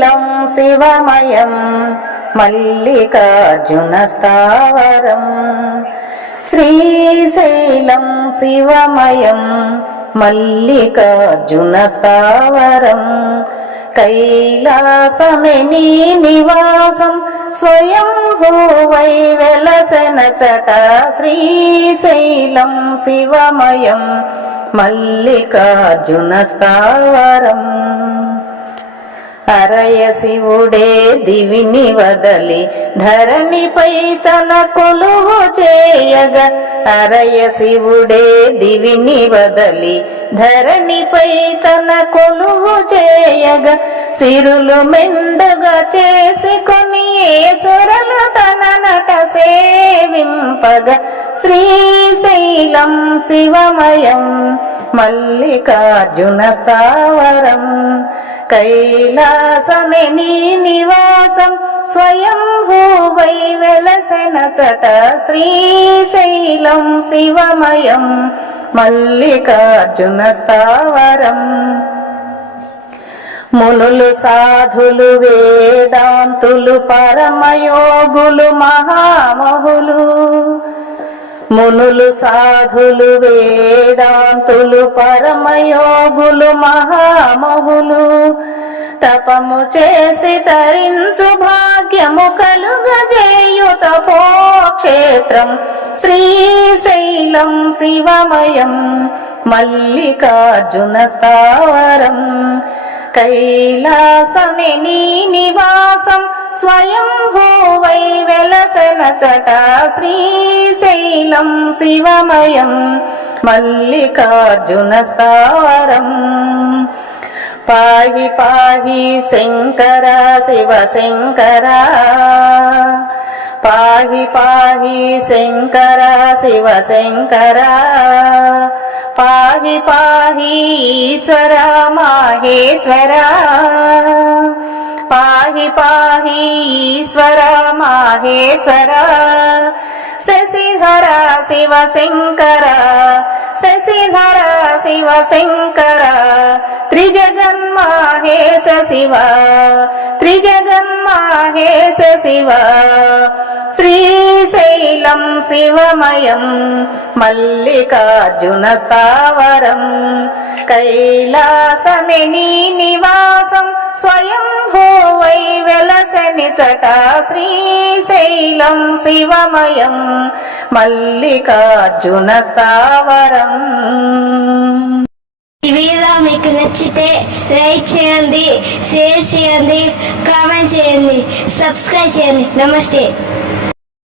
నీలం శివమయం మల్లికార్జున స్థావరం. శ్రీశైలం శివమయం మల్లికార్జున స్థావరం. కైలాసమే నివాసం స్వయం భూవై వెలసన చట శ్రీశైలం శివమయం మల్లికార్జున శివుడే దివిని వదలి ధరణిపై తన కొలువు చేయగ అరయ శివుడే దివిని వదలి ధరణిపై తన కొలువు చేయగ సిరులు మెండుగా చేసుకొని సురలు తన నట సేవింపగ శ్రీశైలం శివమయం మల్లికార్జున స్థావరం కైలాసమే నీ నివాసం స్వయం భూవై వెలసెన చట శ్రీశైలం శివమయం మల్లికార్జున స్థావరం. మునులు సాధులు వేదాంతులు పరమయోగులు మహామహులు మునులు సాధులు వేదాంతులు పరమయోగులు మహామహులు. తపము చేసి తరించు భాగ్యము కలుగజేయుత క్షేత్రం. శ్రీశైలం శివమయం మల్లికార్జున స్థావరం. కైలాసమే నీ నివాసం స్వయం భూవై వెలసన చట శ్రీశైలం శివమయం మల్లికార్జున స్థావరం. పాహి పాహి శంకర శివ శంకర పాహి పాహి శంకర శివ శంకర పాహి పాహి ఈశ్వర మాహేశ్వర. పాహి పాహి ఈశ్వర మాహేశ్వర. శశిధర శివ శంకర. శశిధర శివ శంకర. త్రిజగన్మాహేశ శివ. త్రిజగన్మాహేశ శివ. నీలం శివమయం మల్లికార్జున స్థావరం. కైలాసమే నీ నివాసం స్వయం భూవై వెలసని చట శ్రీశైలం శివమయం మల్లికార్జున స్థావరం. ఈ వీడియో మీకు నచ్చితే లైక్ చేయండి షేర్ చేయండి కామెంట్ చేయండి సబ్స్క్రైబ్ చేయండి. నమస్తే.